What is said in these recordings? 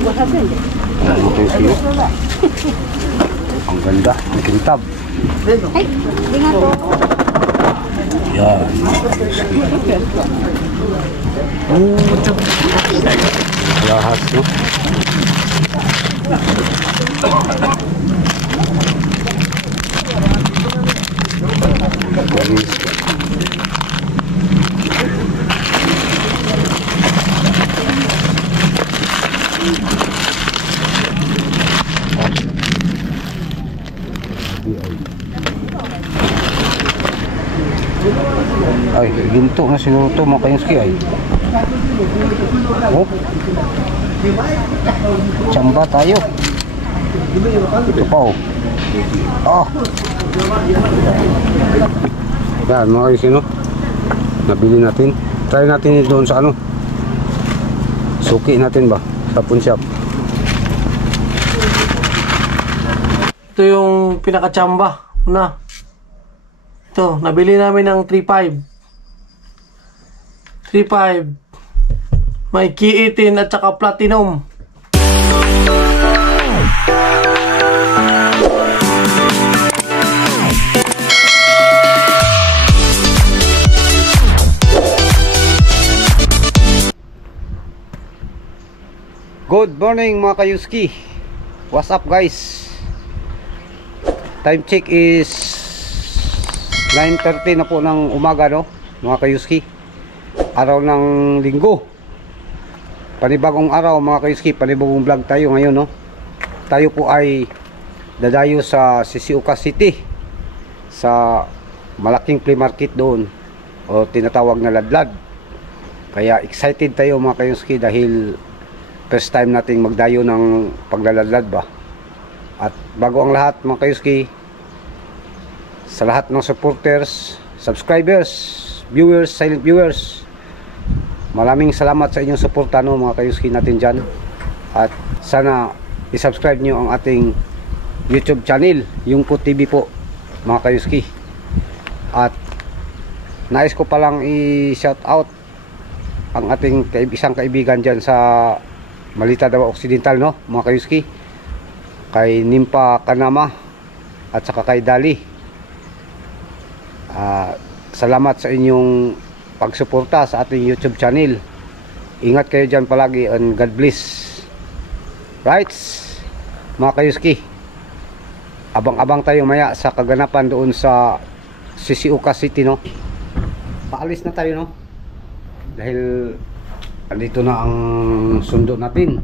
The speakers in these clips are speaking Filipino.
Ang ganda, may kintab. Ay, hindi nga po. Yan. Lahas, no? Ay, ginto na sinuto mga kayuski ay. Oh. Tsamba tayo. Ito pa oh. Oh. Yan mga kayuski, no? Nabili natin. Try natin doon sa ano. Suki natin ba? Sa pawn shop. Ito yung pinaka-tsamba. Una. Ito, nabili namin ng 3.5. 3.5. May key 18 at saka platinum. Good morning mga kayuski. What's up guys? Time check is 9:30 na po ng umaga, no mga kayuski. Araw ng linggo. Panibagong araw mga kayuski. Panibagong vlog tayo ngayon, no. Tayo po ay dadayo sa Shizuoka City, sa malaking flea market doon, o tinatawag na Ladlad. Kaya excited tayo mga kayuski dahil first time nating magdayo ng paglaladlad ba. At bago ang lahat mga kayuski, sa lahat ng supporters, subscribers, viewers, silent viewers, maraming salamat sa inyong suporta, no mga kayuski natin dyan. At sana isubscribe nyo ang ating YouTube channel, Yungko TV po mga kayuski. At nais ko palang i-shout out ang ating isang kaibigan dyan sa Malita Davao Occidental, no mga kayuski, kay Nimpa Kanama at saka kay Dali. Salamat sa inyong pagsuporta sa ating YouTube channel. Ingat kayo dyan palagi and God bless. Right mga kayuski, abang-abang tayo maya sa kaganapan doon sa Shizuoka City, no. Paalis na tayo, no, dahil andito na ang sundo natin.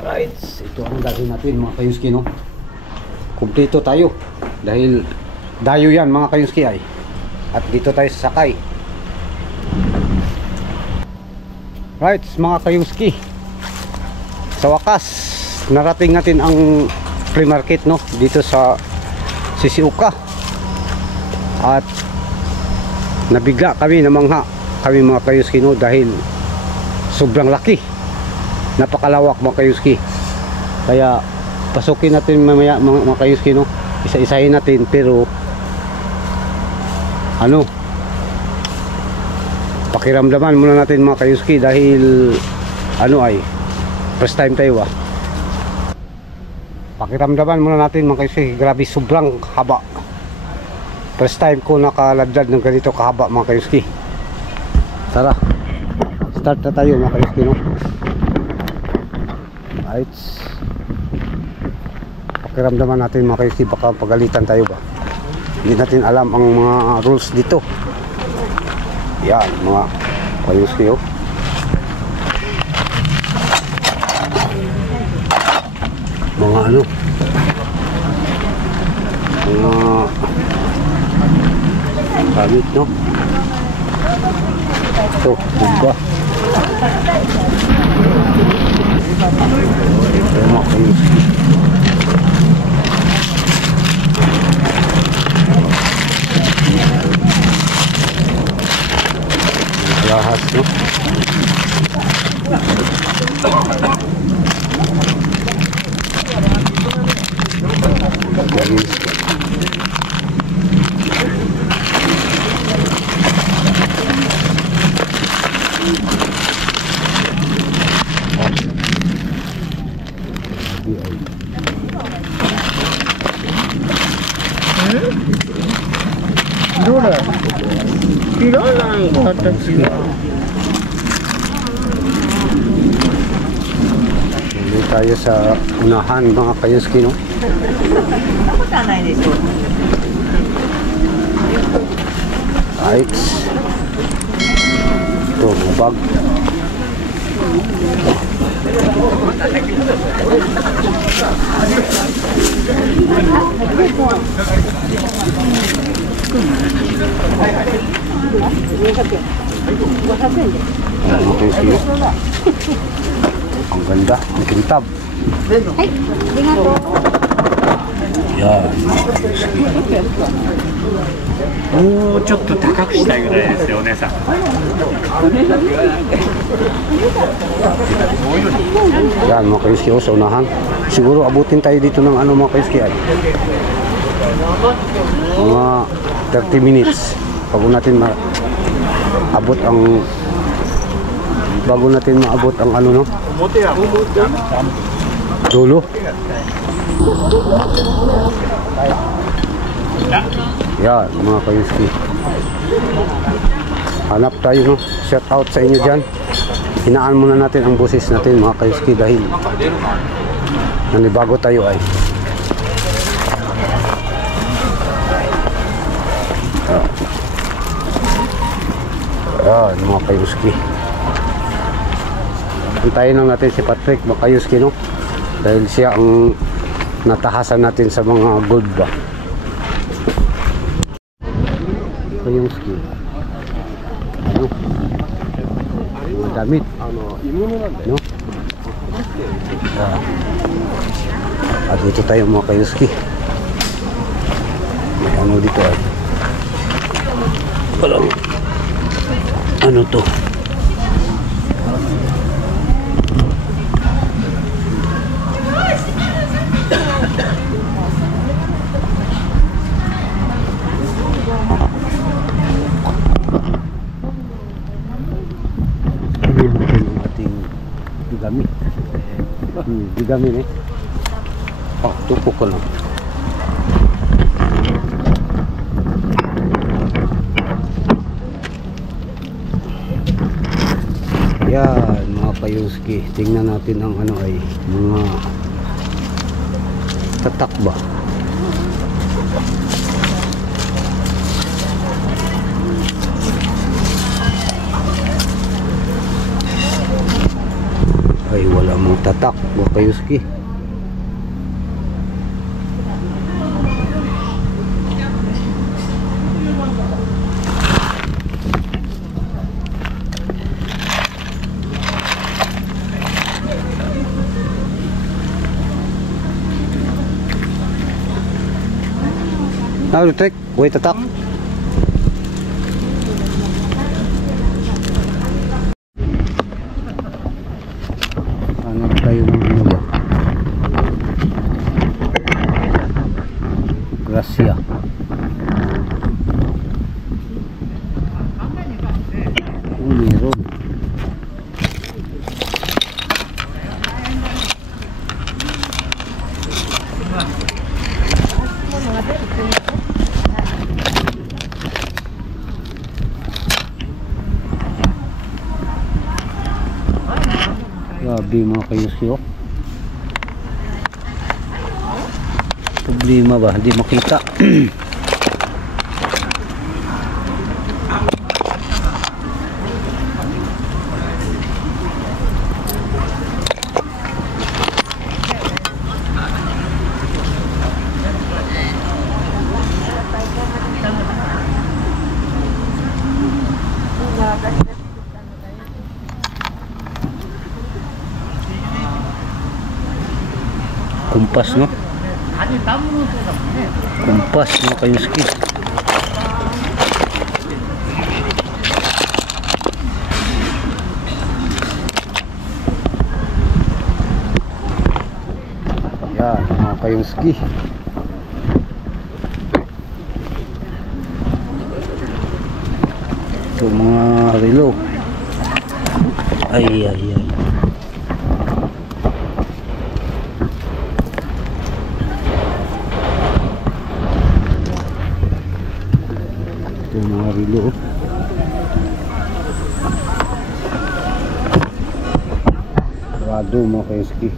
Right, ito ang gagawin natin mga kayuski, no. Kumpleto tayo dahil dayo yan mga kayuski ay. At dito tayo sasakay. Right mga kayuski, sa wakas narating natin ang flea market, no, dito sa Shizuoka. At nabigla kami, namangha kami mga kayuski, no, dahil sobrang laki, napakalawak mga kayuski. Kaya pasukin natin mamaya mga kayuski, no, isa-isahin natin. Pero ano, pakiramdaman muna natin mga kayuski dahil ano ay first time tayo ba. Pakiramdaman muna natin mga kayuski. Grabe, sobrang haba. First time ko nakaladlad ng ganito kahaba mga kayuski. Tara, start na tayo mga kayuski, no. Right, pakiramdaman natin mga kayuski, baka pagalitan tayo ba. Hindi natin alam ang mga rules dito. Yan mga kayuski, oh. Mga ano, mga gamit, no. Ito, buga. Ito mga kayuski. Lahas, no. Kayuski. Hindi tayo sa unahan mga Kayuski, no? Right. Ito, bubag. Ang ganda, ang kintab. Ay, di nga to. Yan. もうちょっと高くしたいぐらいですよお姉さん。 Yan mga Kayuski, sa unahan. Siguro abutin tayo dito ng ano mga Kayuski ay mga 30 minutes bago natin maabot ang ano, no? Dulo. Yan mga Kayuski, hanap tayo, no? Shout out sa inyo dyan. Hinaan muna natin ang boses natin mga Kayuski dahil nanibago tayo ay yan mga Kayuski. Antayin lang natin si Patrick mga Kayuski, no? Dahil siya ang natahasan natin sa mga gold ba. Kayuski, ano? Mga damit, no? Dito tayo mga Kayuski. May ano dito ay walang ano to. Gamit. Gamit eh. Oh, tupok ko lang. Yan mga Kayuski, tingnan natin ang ano ay mga tatak ba. Ay wala mong tatak mga Kayuski. Ano trek? Wait, tatak. Hanap tayo ng ano ba? Gracia. Oh, meron. Grabe mga Kayuski, oh. Problema ba? Hindi makita. Kumpas, no? Kumpas mga Kayuski. Yan mga Kayuski. Ito mga relo. Ay. Ito mga relo. Sarado mga kayuski.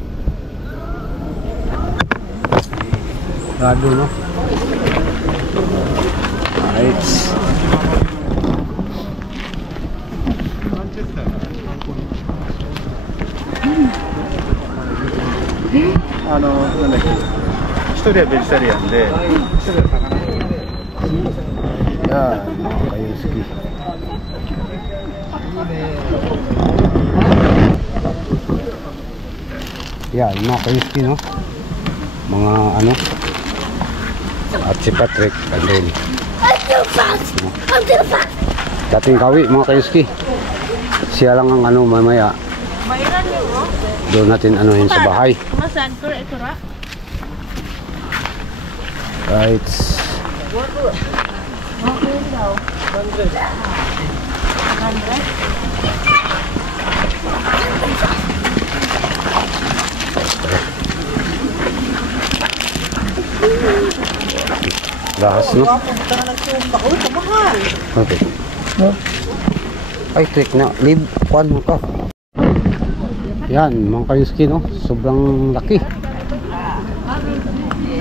Sarado, no? Right. なんだっけ、一人はベジタリアンで、一人は魚。 Yan, mga kayuski. Yan, mga kayuski, no? Mga ano? At si Patrick, andun. Dating kawi, mga kayuski. Siya lang ang ano, mamaya. Doon natin anuhin sa bahay. Right. Lahas, no? Okay. Ay, trick na. Leave. Kuhan mo ka. Yan, mga kayuski, no? Sobrang laki.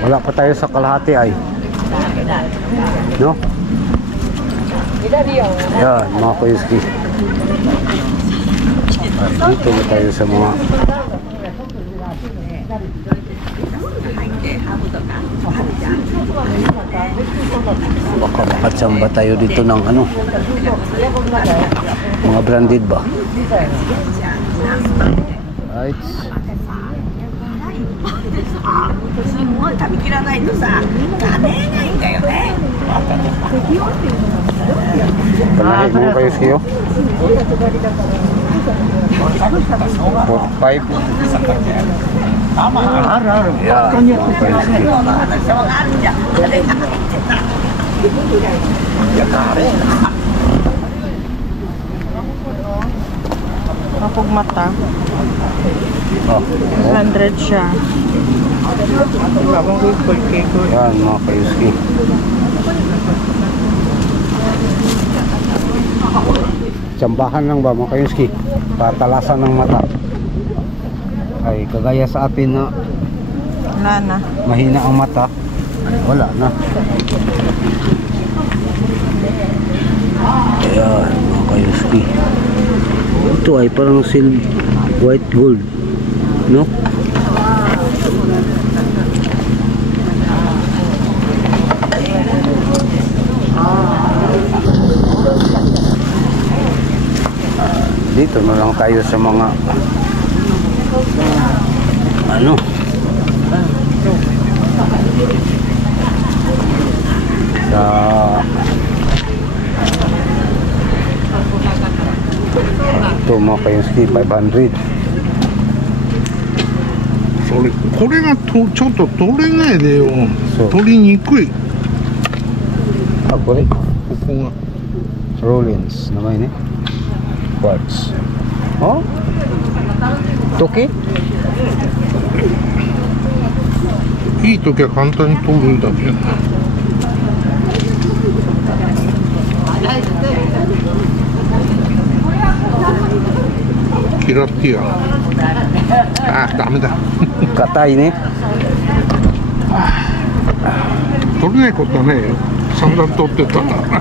Wala pa tayo sa kalahati ay. No? Yan, mga kayuski. Ay, dito na tayo sa mga baka makatsamba tayo dito ng ano, mga branded ba? Right. すごい食べきらないとさ、食べれないんだよね。 Panahin mo kayo siyo. 45. Yeah, Kapag mata, oh, 100 siya. Kapag good cake. yan mga kayuski. Tsambahan lang ba mga kayuski? Patalasan ng mata. Ay kagaya sa atin na Wala na. mahina ang mata, wala na. Ayan mga kayuski. Ito ay parang white gold, no? Dito na lang tayo sa mga ano, sa ito mga kayuski, 500. それこれがとちょっと取れないでよ。そう取りにくい。 Ah, correct. ここが。 Rollins naman eh. Quartz. Oh? Toki? いい時は簡単に取るんだけど。キラティア。あ、ダメだ。 Katay ni. 取れないことはねえよ。散々取ってたんだから。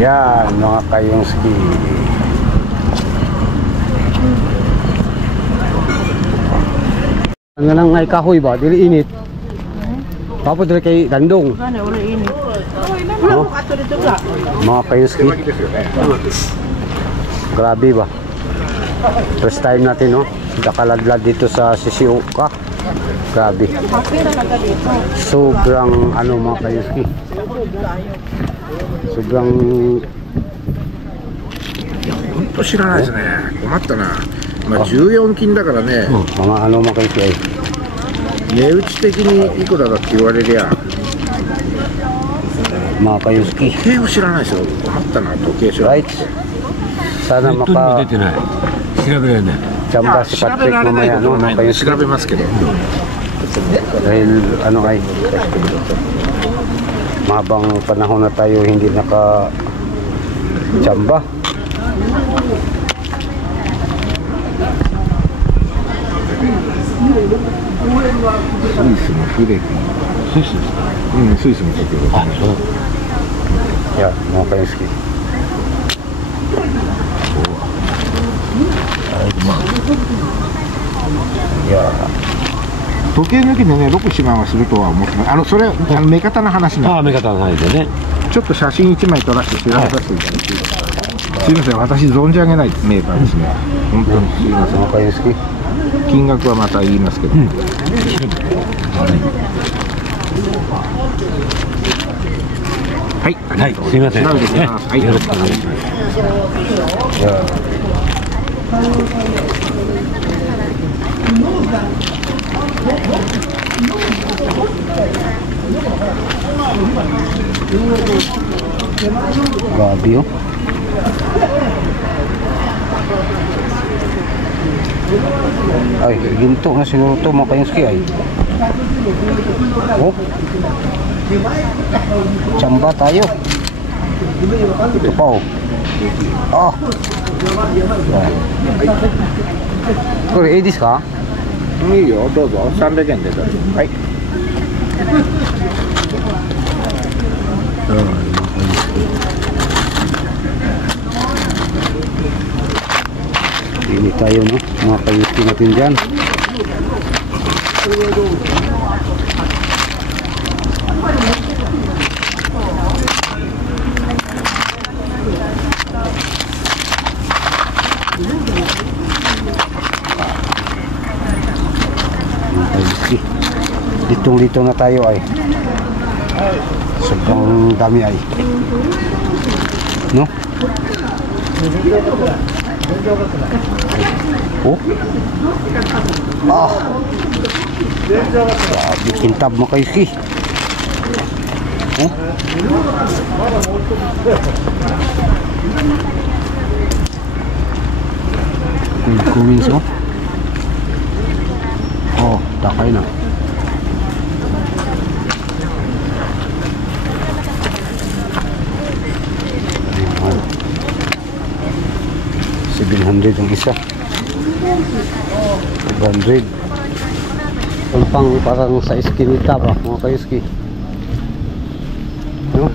Yan mga kayuski. Ano lang ngay kahoy ba? Dili init. Tapos dili kay dandong. Ano, wala init. No? Mga kayuski. Grabe ba? First time natin, no? Nakaladlad dito sa Shizuoka. Grabe. Sobrang ano mga kayuski. Sobrang 本当知らないですね。困ったな。まあ14金だからね。 mga ano mga kayuski ay. 値打ち的にいくらだって言われりゃ。 Mga kayuski. 時計を知らないですよ。困ったな時計知らない。 Right? Sana maka 調べられない。 chamba si 調べ Patrick られない mamaya こと no はない mga ので kayuski. 調べますけど。Dahil ano ay mahabang panahon na tayo hindi naka-tsamba. Yan, mga kayuski. Yan. 時計抜きでね、6、7万はするとは思ってます。それ、目方の話なんで、ああ、目方の話でね。ちょっと写真1枚撮らせて調べさせていただいていいですか。すいません、私存じ上げないメーカーですね。本当にすいません。 Mga kayuski. 金額はまた言いますけど。はい、はい、すみません。調べてきます。はい、よろしくお願いします。 Yan. Grabe oh. Ay, ginto na siguro ito mga kayuski ay. Oh. Tsamba tayo. Ito pa oh. Ah. Koれいいですか? いいよ、どうぞ。300円でどうぞ。はい。Ini tayo no, mga kayuski natin dyan. Ditong-dito na tayo ay. Sobrang dami ay. No? Oh. Ah. Grabe kintab mga kayuski. Oh. Kumin so. Oh, takay na. Ayan. 700 ang isa. 500. Ang pang parang sa iskinita ba mga kayuski. No?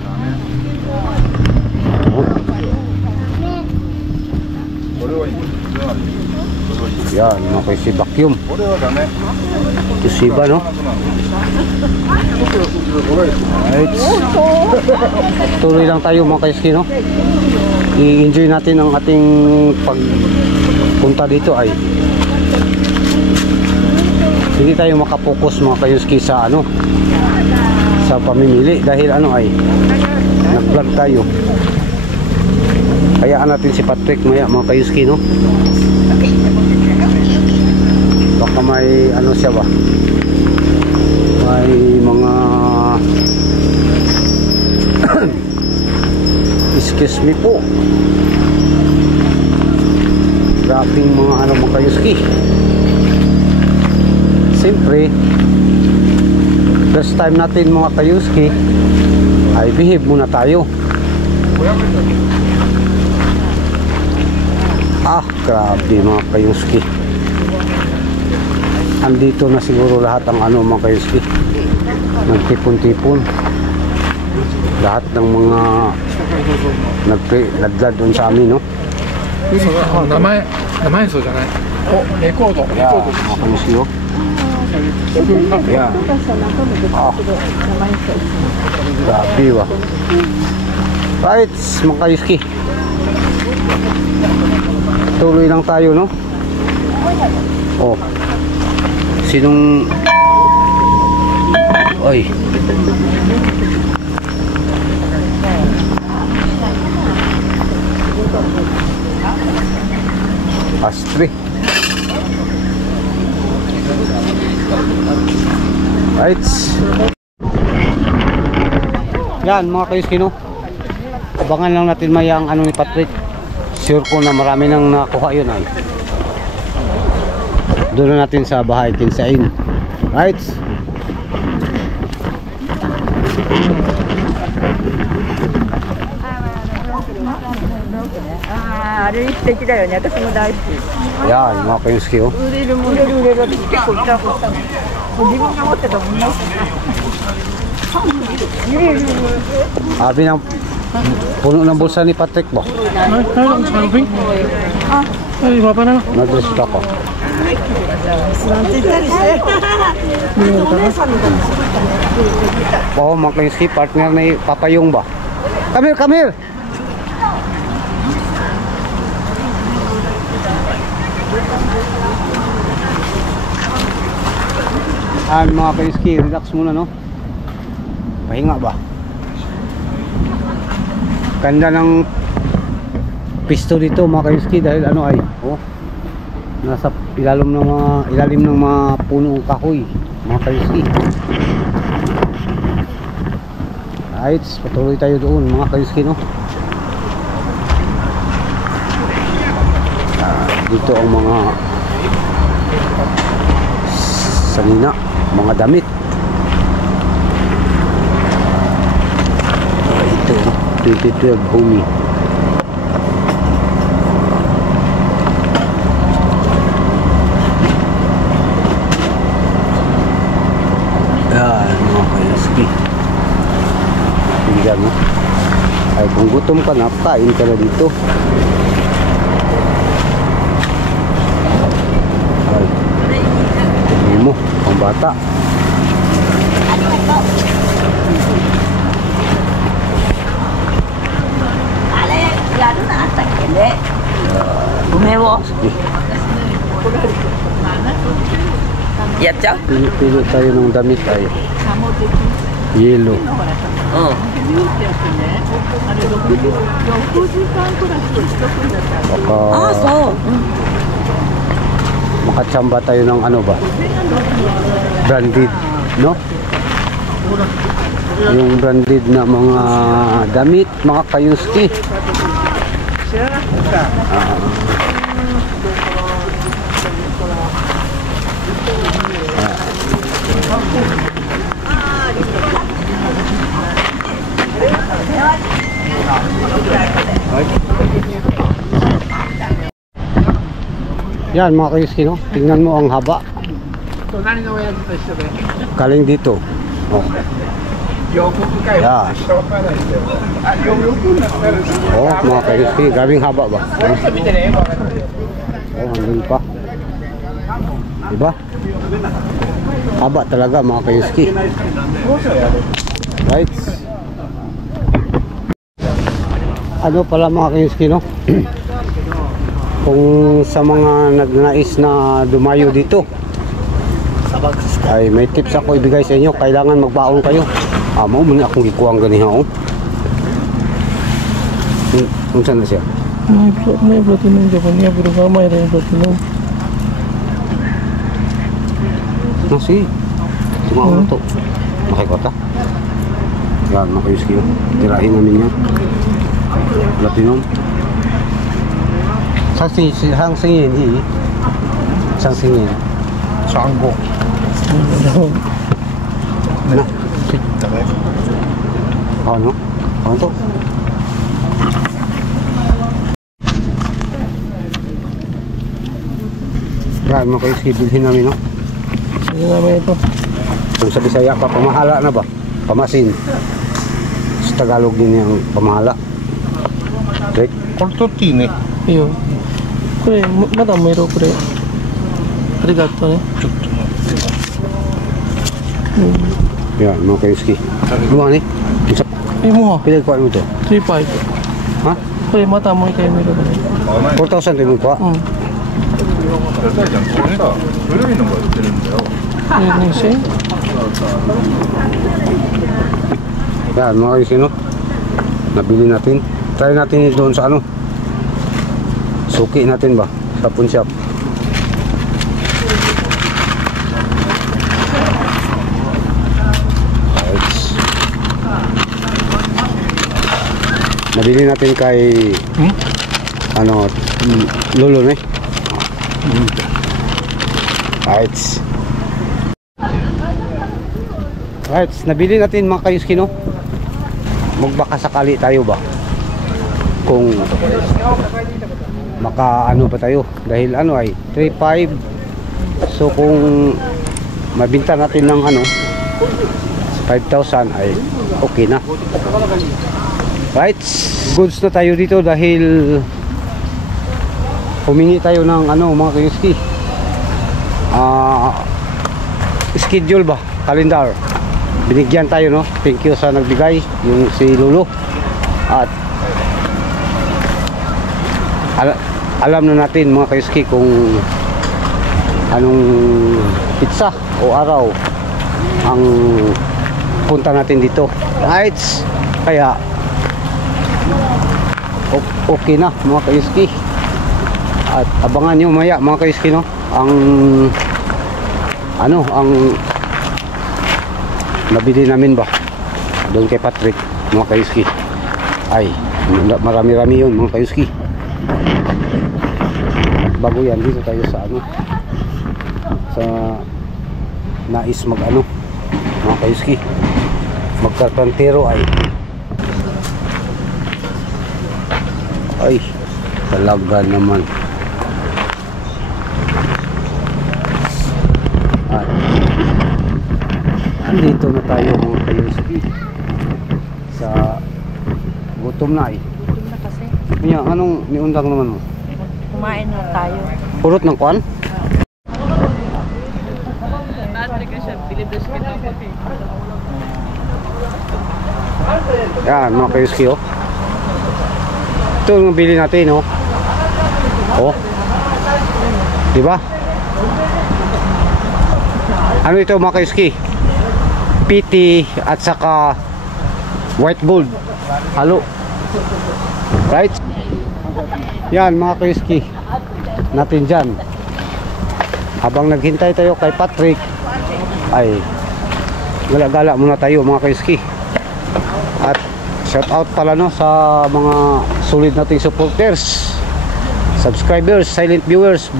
Yan mga kayuski, vacuum. Toshiba no? Right. Tuloy lang tayo mga kayuski no? I-enjoy natin ang ating pagpunta dito ay hindi tayo makapokus mga kayuski sa ano sa pamimili dahil ano ay nag-vlog tayo. Hayaan natin si Patrick maya mga kayuski no? Baka may ano siya ba, may mga excuse me po, grabing mga ano mga kayuski. Siyempre first time natin mga kayuski ay behave muna tayo. Ah, grabe mga kayuski. Andito na siguro lahat ang ano mga kayuski, nagtipon-tipon lahat ng mga nagdad doon sa amin no. 名前そうじゃない。お、レコード。 Yeah, mga kayuski oh. Yeah. Ah, grabe ba. Right mga kayuski, tuloy lang tayo no. Oh, sinong oy Astri. Right. Yan mga kayuski no. Abangan lang natin maya ang ano ni Patrick. Sure ko na marami nang nakuha yun ay. Doon na natin sa bahay tinsain. Right. あれ素敵だよね。私も大好き。 Yan, mga kayuski, oh. 売れる売れる売れる。私結構いた子したの。自分が持ってたもんな。 Sabi ng puno ng bulsa ni Patrick mo. Ay, tayo lang sa pink. Ay, iba pa na. Nag-resto ako. Oo, mga kayuski, partner ni Papayong ba? Come here, come here! Mga kayuski, relax muna, no? Pahinga ba? Ganda ng pisto dito mga kayuski dahil ano ay nasa ilalim ng mga punong kahoy mga kayuski. Right, patuloy tayo doon mga kayuski, no? Dito ang mga sanina, mga damit. Ito 2012 Bumi. Yan mga kayuski. Tingnan mo. Ay kung gutom ka na, kain ka na dito. Ay, tingnan mo, pang bata. Pili tayo ng damit ay yellow. Baka makatsamba tayo ng ano ba, branded, no? Yung branded na mga damit mga kayuski. Yan mga kayuski, no? Tingnan mo ang haba. Galing dito. Yan. Mga kayuski, grabing haba ba? Andun pa. Diba? Haba talaga mga kayuski. Right. Ano pala mga kayuski, no? Kung sa mga nagnais na dumayo dito ay may tips ako ibigay sa inyo. Kailangan magbaon kayo. Mo muna akong gikuwang ganiha, oh. Kung saan na siya? May platinum Japan niya, pero kamay rin yung platinum. Nasi, sumawala to. Nakikota. Yan, makayuski yun. Tirahin namin yan. Platinum. Sang singin, eh. Sang singin. Sango. Ano? Ano? Ano to? Yan, makayuski, bilhin namin, no? Sige namin ito. Kung sa Bisaya pa, pamahala na ba? Pamasin. Sa Tagalog din yung pamahala. Okay? Cortotine. Iyo. Kure, madam mayroon kure. Arigato ne. Yan, mga kayuski. Ano ni? Ay mo ha. Pinagkuhan mo ito? 3.5. Ha? Kure, mata mo kayo mayroon kure. 4,000 din mo pa? Yun yung siya. Yan, mga kayuski, no? Nabili natin. Try natin doon sa ano? Suki natin ba? Sa pawn shop. Nabili natin kay ano, Lolo, ne? Right. Right, nabili natin mga kayuski, no? Magbaka sakali tayo ba? Kung maka ano pa tayo, dahil ano ay 3.5. So kung mabinta natin ng ano 5,000 ay okay na. Right, goods na tayo dito dahil humingi tayo ng ano mga kayuski, schedule ba, calendar. Binigyan tayo, no? Thank you sa nagbigay, yung si Lulu. At alam na natin mga kayuski kung anong pizza o araw ang punta natin dito. Right, kaya okay na mga kayuski. At abangan nyo maya mga kayuski, no? Ang ano, ang nabili namin ba doon kay Patrick mga kayuski. Ay, marami-rami yun mga kayuski. Bago yan, dito tayo sa ano, sa nais mag ano mga kayuski, magkarpantero ay talaga naman. At andito na tayo mga kayuski sa gutom na Gutom na kasi. Kanya, anong niundang naman mo? Kumain na tayo. Purot ng kwan? Yan mga kayuski, oh. Ito yung bili natin, oh. Oh. Diba? Ano ito mga kayuski? PT at saka white gold halo. Right? Yan mga kayuski natin dyan. Habang naghintay tayo kay Patrick ay gala-gala muna tayo mga kayuski. At shout out pala, no, sa mga solid nating supporters, subscribers, silent viewers,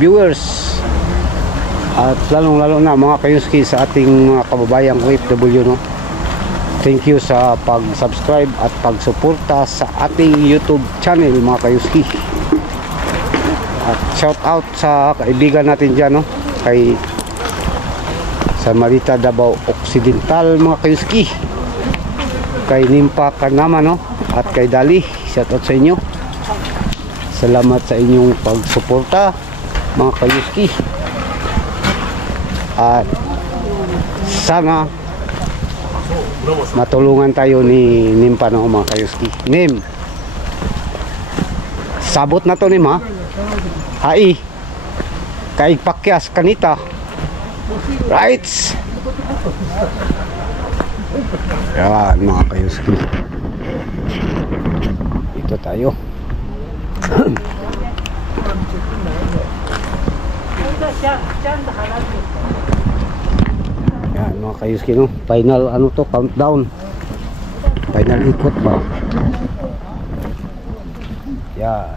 at lalong-lalo na mga kayuski sa ating mga kababayang OFW, no. Thank you sa pag-subscribe at pag-suporta sa ating YouTube channel mga kayuski. At shout out sa kaibigan natin dyan, no, kay sa Marita Davao Occidental mga kayuski, kay Nimpa Kanama, no, at kay Dali. Shout out sa inyo. Salamat sa inyong pagsuporta mga kayuski. At sana matulungan tayo ni Nimpa, no, mga kayuski. Nim, sabot na to, Nim, ha? Hai kay pakyas kanita. Right, yan mga kayuski, dito tayo. Yan mga kayuski, no, final ano to, countdown, final ikot ba. Yan,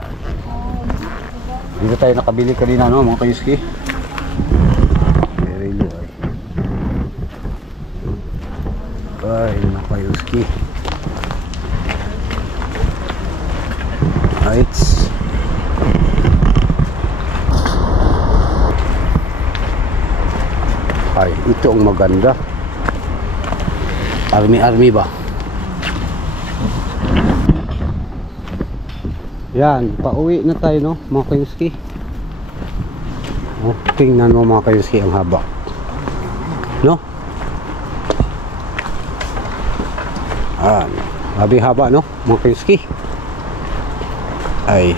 dito tayo nakabili kanina, no, mga kayuski. Very low ay mga kayuski. Right, ay ito ang maganda, army ba. Yan, pauwi na tayo, no, mga kayuski. Oh, tingnan mo mga kayuski ang haba, no. Habing haba, no, mga kayuski. Ay,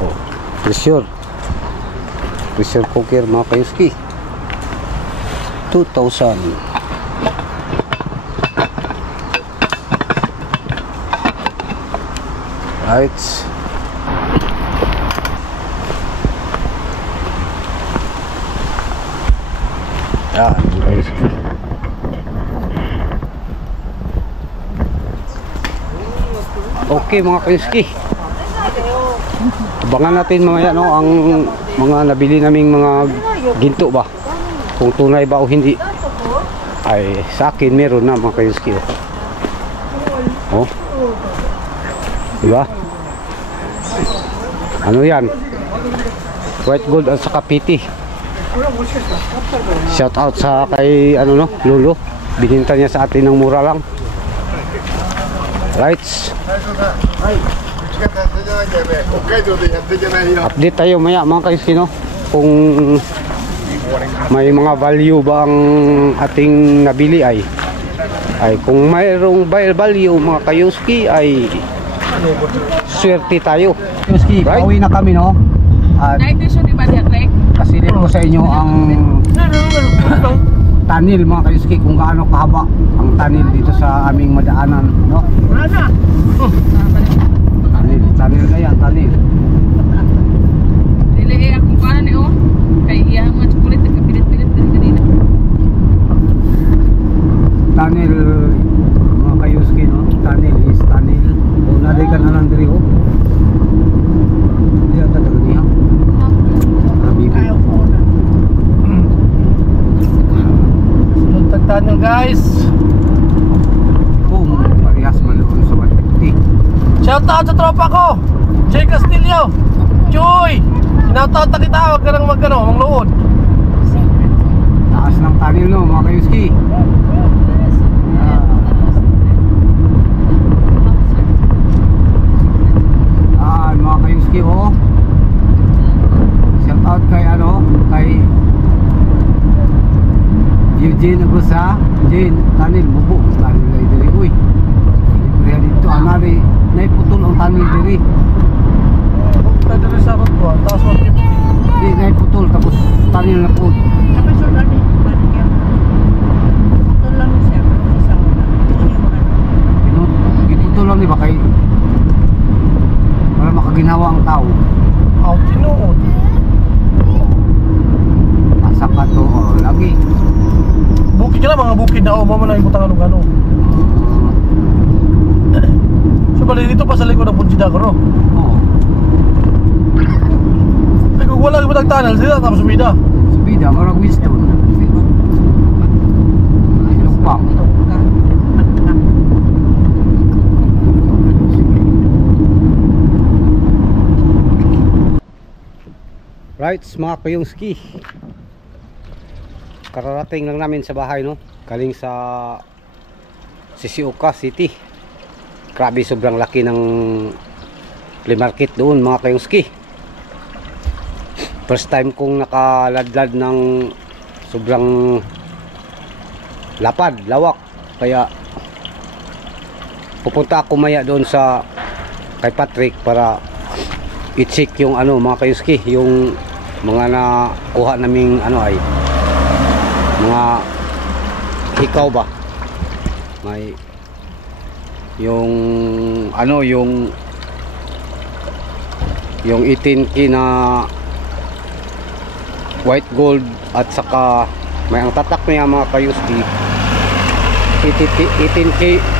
oh, pressure cooker mga kayuski, 2,000. Right, yan guys. Okay mga kayuski, abangan natin mamaya, no, ang mga nabili naming mga ginto ba, kung tunay ba o hindi. ay sa akin meron na mga kayuski. Oh. Diba? Ano yan? White gold at saka PT. Shout out sa kay ano no, Lolo. Bininta niya sa atin ng mura lang. Rights. Update tayo maya mga kayuski no, kung may mga value ba ang ating nabili ay kung mayroong value mga kayuski ay swerte tayo. Kayuski, right? Pauwi na kami no. At kasilip ko sa inyo ang tunnel mga kayuski, kung gaano kahaba ang tunnel dito sa aming madaanan no. Tunnel na yan, tunnel. Dili akong kanan eh, oh. Kay iya mga chocolate, nagkapilit-pilit din kanina. Tunnel mga kayuski no. Tunnel is tunnel. O naday ka na lang diri oh. Diyan talaga niya. Sunod tagtanong guys. Kung parehas maloon sa 150. Shout out sa tropa ko, Jay Castillo. Joy! Sinautout na kita, huwag ka nang maglood. Taas ng tunnel no mga kayuski. Mga kayuski oh. Shout out kay ano, kay Eugene Agusa. Jane, tunnel bubo, tunnel ay diri uy. Kaya dito anari naiputol ang tunnel diri. Punta dito sa road ko, taas 150. Di naiputol tapos tunnel na po. Tapos wala din. Ito lang siya. Giputol lang di ba kay para makaginawa ang tao. Out tinuod. Asa ka to oh, lagi. Bukid ka lang, mga bukid na o, mama na ibutang ano-ano. So bali dito pa sa likod ng Punjida ko no? Oo. Ay kung wala ibutang tunnel, sila tapos sumida. Subida, marag wisdom. Lupang. Right, mga kayungski. Kararating lang namin sa bahay no. Galing sa Shizuoka City. Grabe, sobrang laki ng flea market doon mga kayungski. First time kong nakaladlad ng sobrang lapad, lawak. Kaya pupunta ako maya doon sa kay Patrick para i-check yung ano mga kayuski, yung mga nakuha naming ano ay mga hikaw ba, may yung ano yung 18K na white gold at saka may ang tatak niya mga kayuski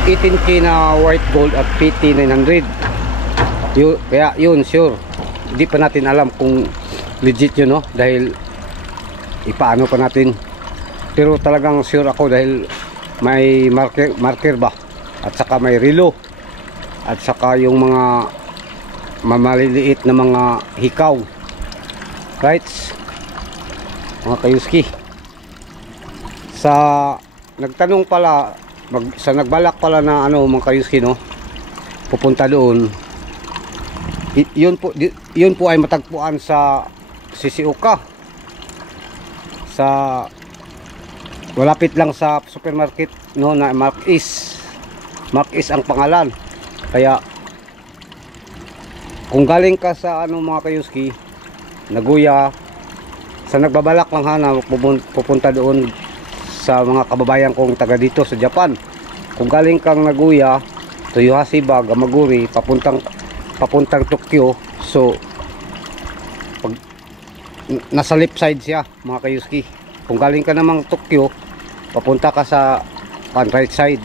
18K na white gold at PT 900. Kaya yun sure hindi pa natin alam kung legit yun no, dahil ipaano pa natin, pero talagang sure ako dahil may marker ba at saka may relo at saka yung mga mamaliliit na mga hikaw. Right mga kayuski, sa nagtanong pala sa nagbalak pala na ano mga kayuski no, pupunta doon, yun po ay matagpuan sa Shizuoka, sa malapit lang sa supermarket no na Mark is ang pangalan. Kaya kung galing ka sa ano mga kayuski, Nagoya, sa nagbabalak lang na pupunta doon sa mga kababayan kong taga dito sa Japan, kung galing kang Nagoya, Toyohashi ba, Gamaguri, papuntang Tokyo, so pag nasa left side siya mga kayuski. Kung galing ka namang Tokyo, papunta ka sa right side.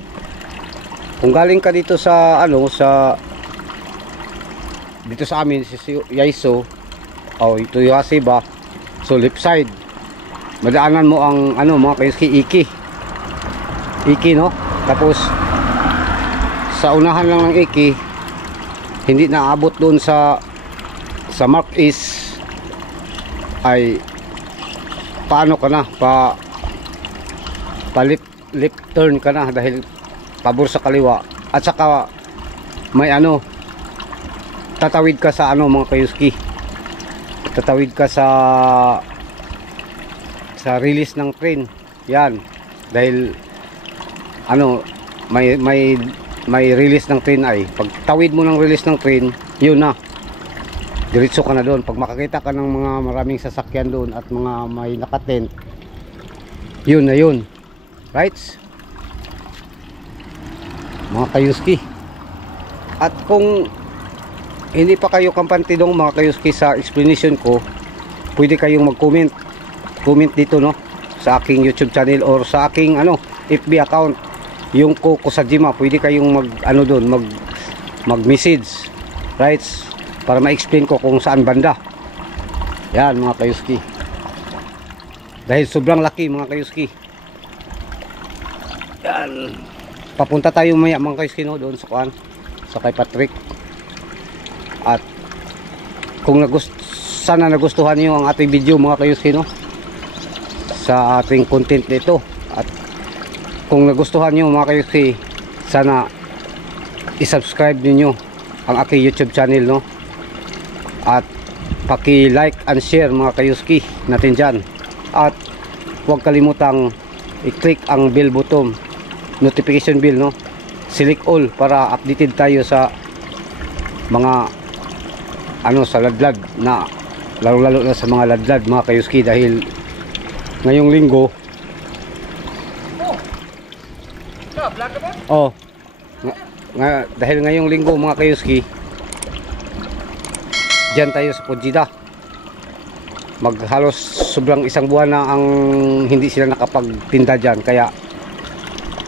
Kung galing ka dito sa ano dito sa amin si Yaiso o Toyohashi ba, so left side. Madaanan mo ang ano mga kayuski, Iki. Iki, no? Tapos sa unahan lang ng Iki, hindi naabot doon sa Mark East, ay paano ka na, left turn ka na dahil pabor sa kaliwa, at saka may ano, tatawid ka sa ano mga kayuski, tatawid ka sa release ng train. Yan, dahil ano, may release ng train. Ay pag tawid mo ng release ng train, yun na, diretso ka na doon. Pag makakita ka ng mga maraming sasakyan doon at mga may nakatent, yun na yun, right mga kayuski. At kung hindi pa kayo kampante dong mga kayuski sa explanation ko, pwede kayong mag-comment dito, no, sa aking YouTube channel or sa aking ano FB account, yung Kusajima. Pwede kayong mag-message, right, para ma-explain ko kung saan banda. Yan mga kayuski, dahil sobrang laki mga kayuski. Yan, papunta tayo maya mga kayuski, no, doon sa kay Patrick. At kung sana nagustuhan niyo ang ating video mga kayuski, no, sa ating content nito, at kung nagustuhan niyo mga kayuski, sana i-subscribe niyo ang aking YouTube channel, no, at paki-like and share mga kayuski natin dyan. At huwag kalimutang i-click ang bell button, notification bell, no, select all para updated tayo sa mga ano, sa ladlad, na lalo na sa mga ladlad mga kayuski. Dahil ngayong linggo, dahil ngayong linggo mga kayuski, dyan tayo sa Pujida. Maghalos sobrang isang buwan na ang hindi sila nakapagtinda dyan, kaya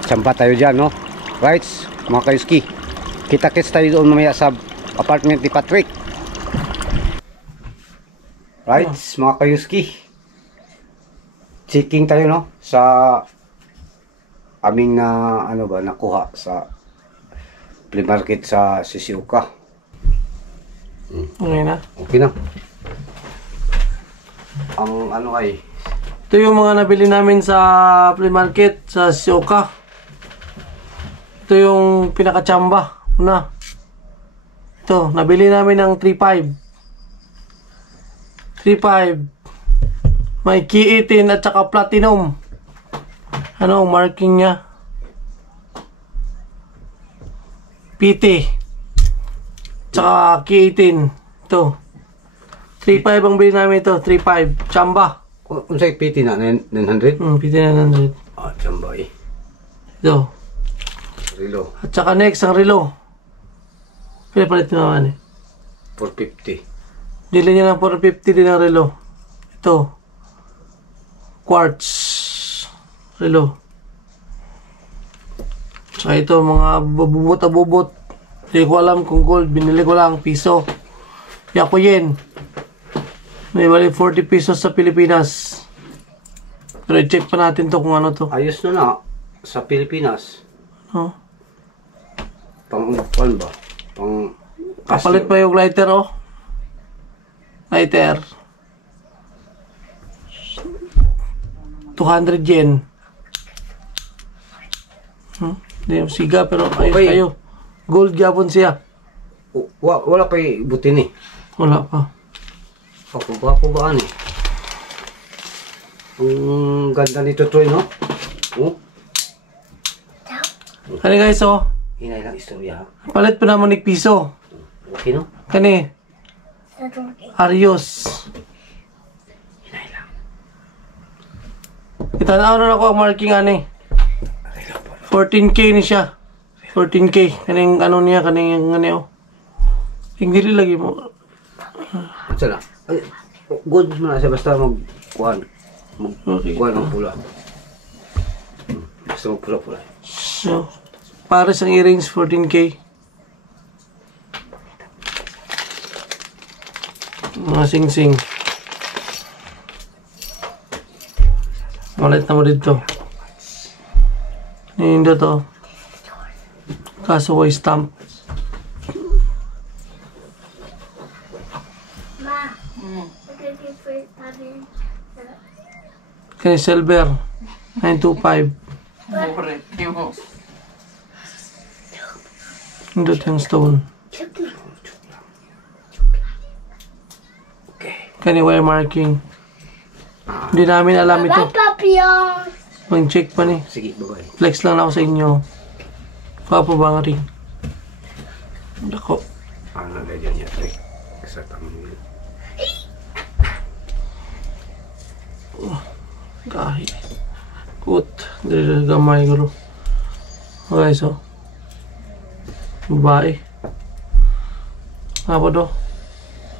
tsampa tayo dyan, no, right mga kayuski. Kita-kits tayo doon mamaya sa apartment ni Patrick, right mga kayuski. Checking tayo, no, sa aming nakuha sa flea market sa Shizuoka. Okay na. Okay na. Ang ano ay, Ito yung mga nabili namin sa flea market sa Shizuoka. Ito yung pinakachamba. Una. Ito, nabili namin ng 3.5. May key 18 at saka platinum. Ano ang marking niya? PT. Tsaka key 18. Ito. 3.5 ang bili namin ito. 3.5. Chamba. kung sa'yo PT na 900? PT 900. Ah, chamba eh. Ito. Relo. At saka next ang relo. Pinapalit naman eh. 450. Dili niya ng 450 din ang relo. Ito. Quartz. Relo. Saka ito mga bubot. Hindi ko alam kung gold. Binili ko lang piso. Yaku yen. May bali 40 pesos sa Pilipinas. Pero i-check pa natin to kung ano to. Ayos na sa Pilipinas. Oh. Pang upan ba? Pang Kapalit pa yung lighter, oh. Lighter. 200 yen. Hindi yung siga, pero ayos Okay. kayo. Gold gapon siya. Wala pa butin eh. Wala pa. Ako ba eh? Ang ganda nito Troy, no? Oh, Kani guys, oh. hinay lang istorya ha. Palit pa naman ng piso. Okay, no? Kani. Arios. Hinay lang. Itanaw na ako ang marking ani. 14K ni siya. 14K. Kaning ano niya, kaning ano. Hindi lagi mo. At sana, ay, good mo na siya basta magkuhan. Okay. Magkuhan ng pula. Basta magpula-pula. So, pares ang earrings, 14K. Mga sing-sing. Malit na mo dito. Hindi to. Kaso ko stamp. Ma, okay, first having Kani silver. 925. Hindi yung stone. Kani wire marking. Hindi namin alam ito. papillon. Mag-check pa ni. Sige, bye-bye. Flex lang ako sa inyo. Papa ba nga ring? Dako. Ano na dyan yan, Rick? Sa tamang yun. Gahi. Kut. Dili gamay guro. Okay, so. Babae. Apa do?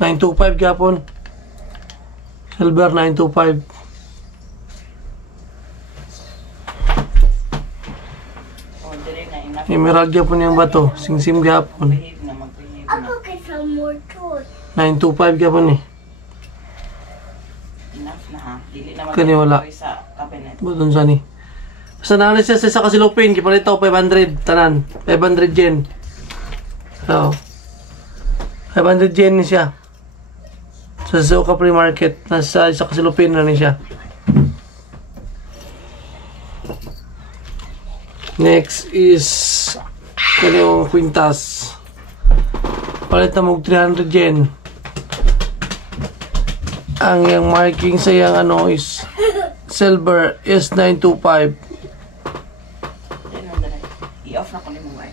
925 gapon. Silver 925. Emerald gapon yung bato. Sing-sim gapon. I'll get some more tools. 925 gapon eh. Kani wala. Button sa ni. Sa nalis siya sa kasilupin. Kipalit ako 500. Tanan. 500 yen. So. 500 yen ni siya. Sa Zuka Free Market. Nasa sa kasilupin na ni siya. Next is kanyang kwintas. Palit na mong 300 yen. Ang yung marking sa yung ano is silver is 925. I-off na ko ni mo ay.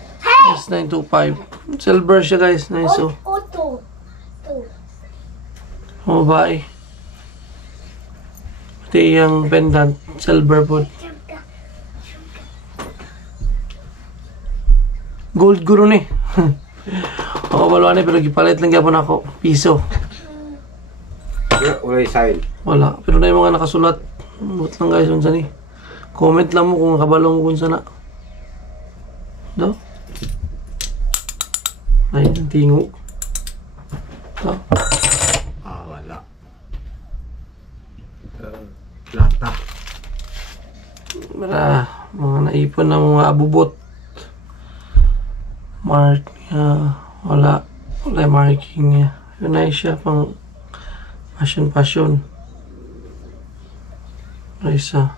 Is 925. Silver siya guys. Nice oh. Auto. Mabae. Pati yung pendant. Silver po. Gold guro ni. Ako balwa ni pero gipalit lang gyapon ako. Piso. Wala yung sign. Wala. Pero na yung mga nakasulat. Buot lang guys. Unsa ni. Comment lang mo kung kabalo mo kung sana. Do? Ay, ang tingo. Do? Wala. Lata. Mga naipon na mga abubot. Mark niya. Wala yung marking niya. Yun na siya pang passion. Isa.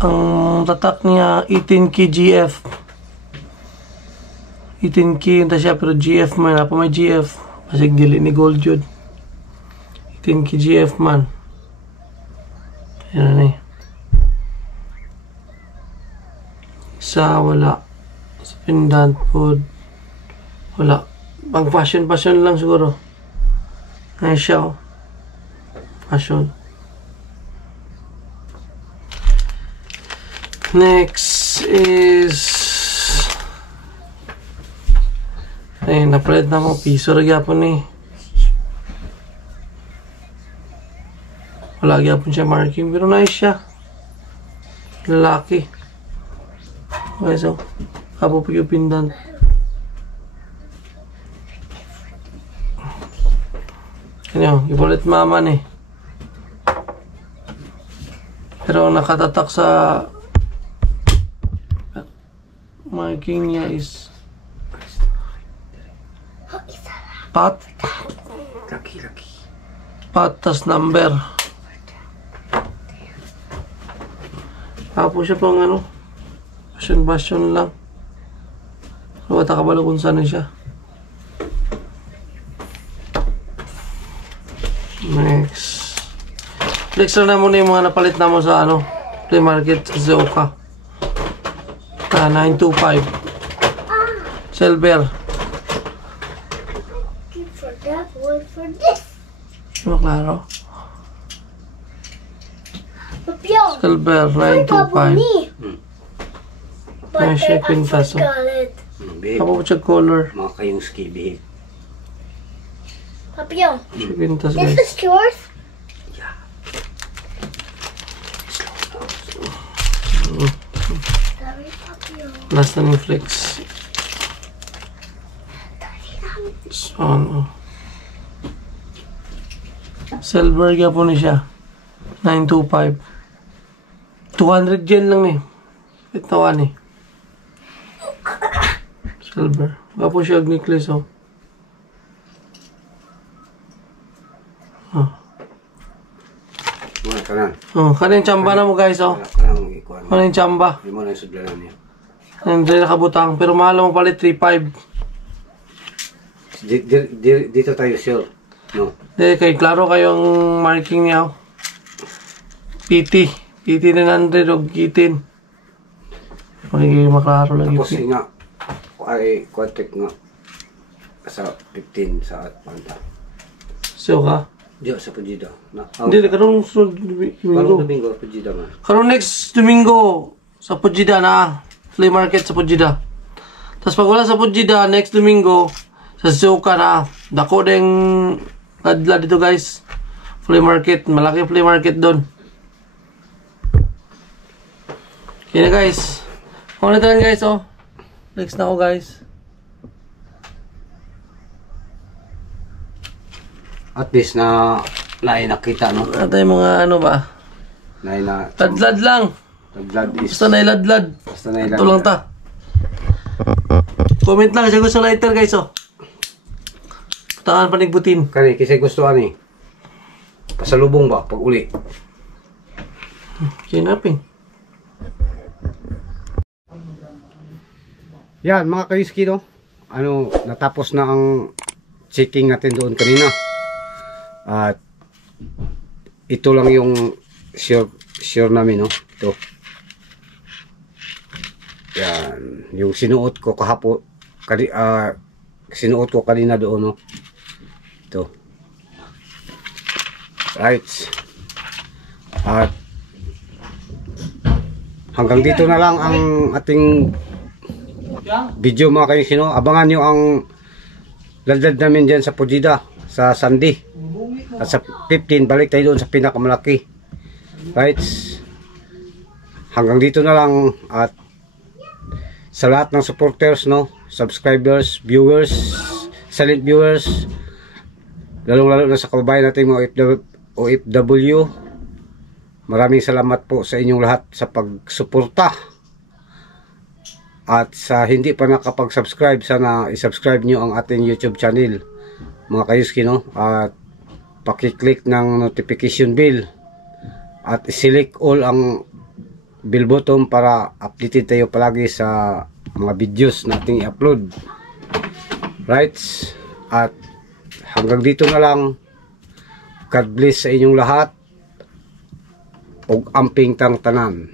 Ang tatak niya 18K GF. 18K yun siya pero GF man. Apa may GF? Pasig dili ni gold yun. 18K GF man. Yan na eh. Isa wala. Sa pendant food. Wala. Pang fashion lang siguro. Ngayon siya oh. Fashion. Next is ayun, napalit na mo. Piso rin yapon eh. Wala yapon siya marking. Pero nice siya. Lalaki. Okay, so kapo po yung pendant. Kanyo, ibulit maman eh. Pero nakatatak sa marking niya is pat. Laki. Pat tas number. Kapo siya pang ano. Basyon lang. Wala kabalo kung saan siya. Next na muna yung mga napalit na mo sa ano, play market sa Zuka. 925. Silver. For that, one for this. Ano klaro? Papillon. Silver, 925. Ay, siya kwintas. Behave. Ako po siya color. Mga kayong ski, behave. Papillon. Siya kwintas This guys. is yours. Sorry, papillon. Last na yung flex. So, ano. Silver po ni siya. 925. 200 yen lang ni. Ito ni. Silver. Gapo siya necklace oh. Mga kanan. Oh, kanang tsamba na mo guys oh. Kanang ikuan. Kanang tsamba. Hindi mo na yung sudlanan niya. Nandiyan nakabutang. Pero mahal mo palit 3.5. Dito tayo sure. No. Dahil kay klaro kayong marking niya. Oh. PT 900 o gitin. Pagiging maklaro lagi. Tapos nga, ay contact nga sa 15 sa Panta. So ka? Diyo sa Pujida. Hindi, karong Karong Domingo, Pujida man. Karong next Domingo sa Pujida na. Flea market sa Pujida. Tapos pag wala sa Pujida, next Domingo sa Suka na. Dako ding ladla dito guys. Flea market. Malaki flea market doon. Kaya guys. Kung na tayo guys oh. Next na ako guys. At least na nakita no. At yung mga ano ba? Na Ladlad lang. blood is Basta nailadlad. basta na ilan. Ito lang ta. Comment lang siya gusto lighter guys oh. Tangan panigbutin. Kani kasi gusto ani. Pasalubong ba pag uli? Kinapin. Yan mga kaiski no. Ano natapos na ang checking natin doon kanina. At ito lang yung sure namin no. Ito. Yan, yung sinuot ko kahapon sinuot ko kanina doon no. Ito. Right. At hanggang dito na lang ang ating video mga kainis, abangan nyo ang ladlad namin dyan sa Pujida sa Sunday at sa 15 balik tayo doon sa pinakamalaki. Right, hanggang dito na lang. At sa lahat ng supporters no, subscribers, viewers, silent viewers, lalong lalo na sa kababayan natin mga OFW, maraming salamat po sa inyong lahat sa pagsuporta. At sa hindi pa nakapag-subscribe, sana i-subscribe nyo ang ating YouTube channel mga kayuski no. At paki-click ng notification bell at select all ang bell button para updated tayo palagi sa mga videos nating i-upload. Right? At hanggang dito na lang. God bless sa inyong lahat. Og amping tang tanan.